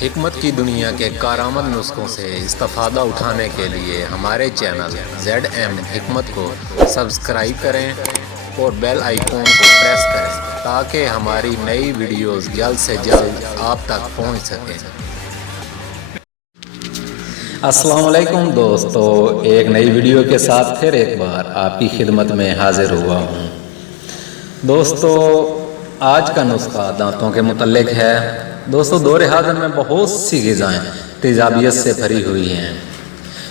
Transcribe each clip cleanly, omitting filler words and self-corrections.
حکمت کی دنیا کے کارآمد نسخوں سے استفادہ اٹھانے کے لیے ہمارے چینل ZM حکمت کو سبسکرائب کریں اور بیل آئیکن کو پریس کریں تاکہ ہماری نئی ویڈیوز جلد سے جلد آپ تک پہنچ سکیں۔ السلام علیکم دوستو، ایک نئی ویڈیو کے ساتھ پھر ایک بار آپ کی خدمت میں حاضر ہوا ہوں۔ دوستو، آج کا نسخہ دانتوں کے متعلق ہے۔ دوستو، دور حاضر میں بہت سی غذائیں تیزابیت سے بھری ہوئی ہیں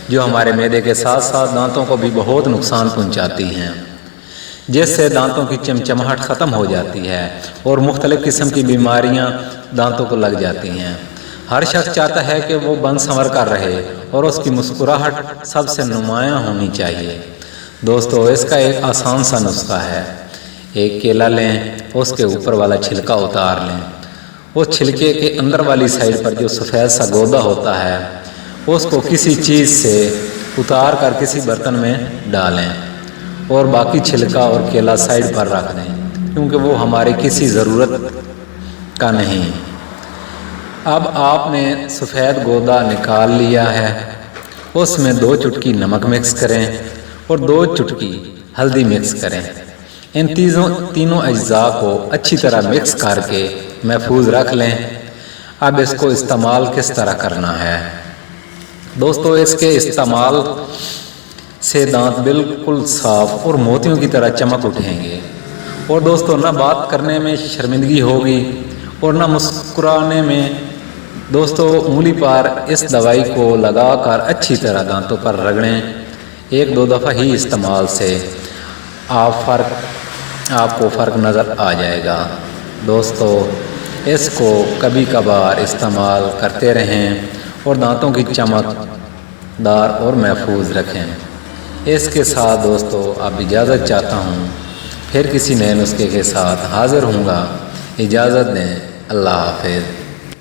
جو ہمارے معدے کے ساتھ ساتھ دانتوں کو بھی بہت نقصان پہنچاتی ہیں، جس سے دانتوں کی چمچماہٹ ختم ہو جاتی ہے اور مختلف قسم کی بیماریاں دانتوں کو لگ جاتی ہیں۔ ہر شخص چاہتا ہے کہ وہ بن سنور کر رہے اور اس کی مسکراہٹ سب سے نمایاں ہونی چاہیے۔ دوستو، اس کا ایک آسان سا نسخہ ہے۔ ایک کیلا لیں، اس کے اوپر والا چھلکا اتار لیں۔ اس چھلکے کے اندر والی سائڈ پر جو سفید سا گودا ہوتا ہے اس کو کسی چیز سے اتار کر کسی برتن میں ڈالیں اور باقی چھلکا اور کیلا سائڈ پر رکھ دیں کیونکہ وہ ہماری کسی ضرورت کا نہیں۔ اب آپ نے سفید گودا نکال لیا ہے، اس میں 2 چٹکی نمک مکس کریں اور 2 چٹکی ہلدی مکس کریں۔ ان تینوں اجزاء کو اچھی طرح مکس کر کے محفوظ رکھ لیں۔ اب اس کو استعمال کس طرح کرنا ہے؟ دوستو، اس کے استعمال سے دانت بالکل صاف اور موتیوں کی طرح چمک اٹھیں گے، اور دوستو نہ بات کرنے میں شرمندگی ہوگی اور نہ مسکرانے میں۔ دوستو، انگلی پر اس دوائی کو لگا کر اچھی طرح دانتوں پر رگڑیں۔ 1-2 دفعہ ہی استعمال سے آپ کو فرق نظر آ جائے گا۔ دوستو، اس کو کبھی کبھار استعمال کرتے رہیں اور دانتوں کی چمک دار اور محفوظ رکھیں۔ اس کے ساتھ دوستو اب اجازت چاہتا ہوں، پھر کسی نئے نسخے کے ساتھ حاضر ہوں گا۔ اجازت دیں، اللہ حافظ۔